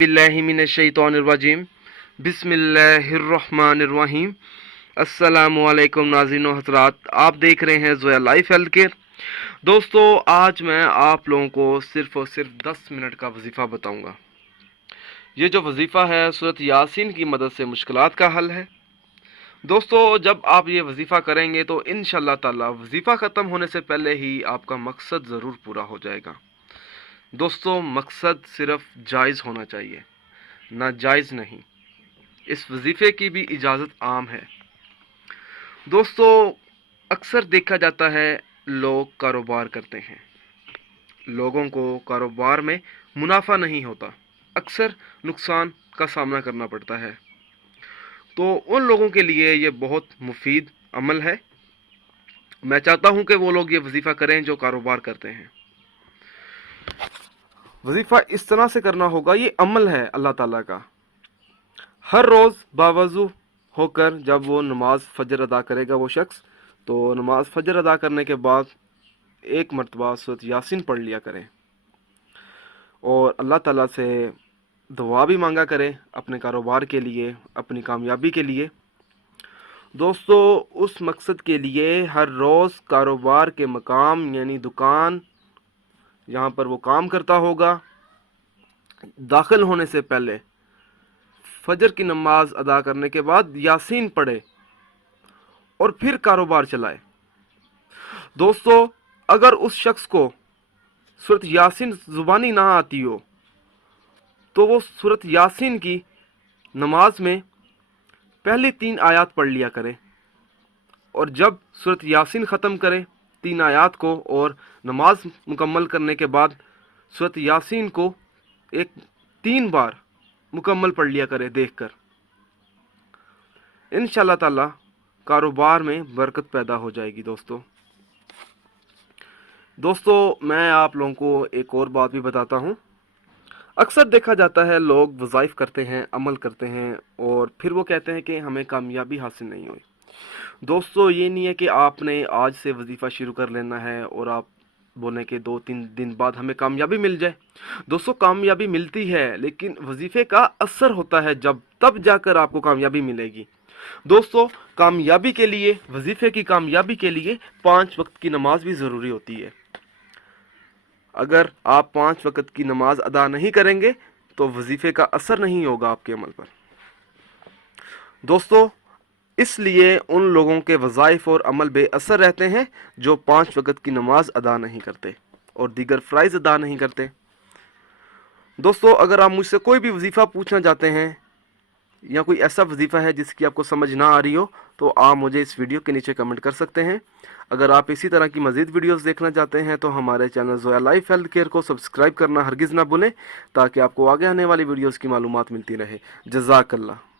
बिल्लाहिमिनश्शैतानिर्रजीम बिस्मिल्लाहिर्रहमानिर्रहीम। अस्सलामुअलैकुम नाज़रीन व हज़रात, आप देख रहे हैं ज़ोया लाइफ हेल्थ केयर। दोस्तों, आज मैं आप लोगों को सिर्फ़ और सिर्फ 10 मिनट का वजीफ़ा बताऊंगा। ये जो वजीफ़ा है सूरत यासीन की मदद से मुश्किलात का हल है। दोस्तों, जब आप ये वजीफ़ा करेंगे तो इंशाअल्लाह ताला वजीफ़ा ख़त्म होने से पहले ही आपका मकसद ज़रूर पूरा हो जाएगा। दोस्तों, मकसद सिर्फ जायज़ होना चाहिए, नाजायज़ नहीं। इस वजीफ़े की भी इजाज़त आम है। दोस्तों, अक्सर देखा जाता है लोग कारोबार करते हैं, लोगों को कारोबार में मुनाफा नहीं होता, अक्सर नुकसान का सामना करना पड़ता है। तो उन लोगों के लिए ये बहुत मुफीद अमल है। मैं चाहता हूँ कि वो लोग ये वजीफ़ा करें जो कारोबार करते हैं। वजीफ़ा इस तरह से करना होगा, ये अमल है अल्लाह ताला का। हर रोज़ बावज़ू होकर जब वो नमाज फ़जर अदा करेगा वो शख्स, तो नमाज फ़जर अदा करने के बाद एक मरतबा सूरत यासीन पढ़ लिया करें और अल्लाह ताला से दुआ भी मांगा करें अपने कारोबार के लिए, अपनी कामयाबी के लिए। दोस्तों, उस मकसद के लिए हर रोज़ कारोबार के मकाम यानी दुकान जहाँ पर वो काम करता होगा, दाखिल होने से पहले फजर की नमाज अदा करने के बाद यासीन पढ़े और फिर कारोबार चलाए। दोस्तों, अगर उस शख्स को सूरत यासीन ज़ुबानी ना आती हो तो वो सूरत यासीन की नमाज में पहली 3 आयत पढ़ लिया करे और जब सूरत यासीन ख़त्म करे 3 आयत को और नमाज मुकम्मल करने के बाद सूरत यासीन को 3 बार मुकम्मल पढ़ लिया करे देखकर। इंशाअल्लाह ताला कारोबार में बरकत पैदा हो जाएगी। दोस्तों, मैं आप लोगों को एक और बात भी बताता हूँ। अक्सर देखा जाता है लोग वज़ाइफ करते हैं, अमल करते हैं और फिर वो कहते हैं कि हमें कामयाबी हासिल नहीं हुई। दोस्तों, ये नहीं है कि आपने आज से वजीफ़ा शुरू कर लेना है और आप बोलें कि 2-3 दिन बाद हमें कामयाबी मिल जाए। दोस्तों, कामयाबी मिलती है लेकिन वजीफ़े का असर होता है तब जाकर आपको कामयाबी मिलेगी। दोस्तों, कामयाबी के लिए, वजीफ़े की कामयाबी के लिए 5 वक्त की नमाज भी ज़रूरी होती है। अगर आप 5 वक्त की नमाज अदा नहीं करेंगे तो वजीफ़े का असर नहीं होगा आपके अमल पर। दोस्तों, इसलिए उन लोगों के वज़ाइफ और अमल बेअसर रहते हैं जो 5 वक्त की नमाज अदा नहीं करते और दीगर फ़राइज़ अदा नहीं करते। दोस्तों, अगर आप मुझसे कोई भी वजीफ़ा पूछना चाहते हैं या कोई ऐसा वजीफ़ा है जिसकी आपको समझ ना आ रही हो तो आप मुझे इस वीडियो के नीचे कमेंट कर सकते हैं। अगर आप इसी तरह की मज़ीद वीडियोस देखना चाहते हैं तो हमारे channel Zoya life health care को सब्सक्राइब करना हरगिज़ ना भूलें ताकि आपको आगे आने वाली वीडियोस की मालूमात मिलती रहे। जज़ाकल्लाह।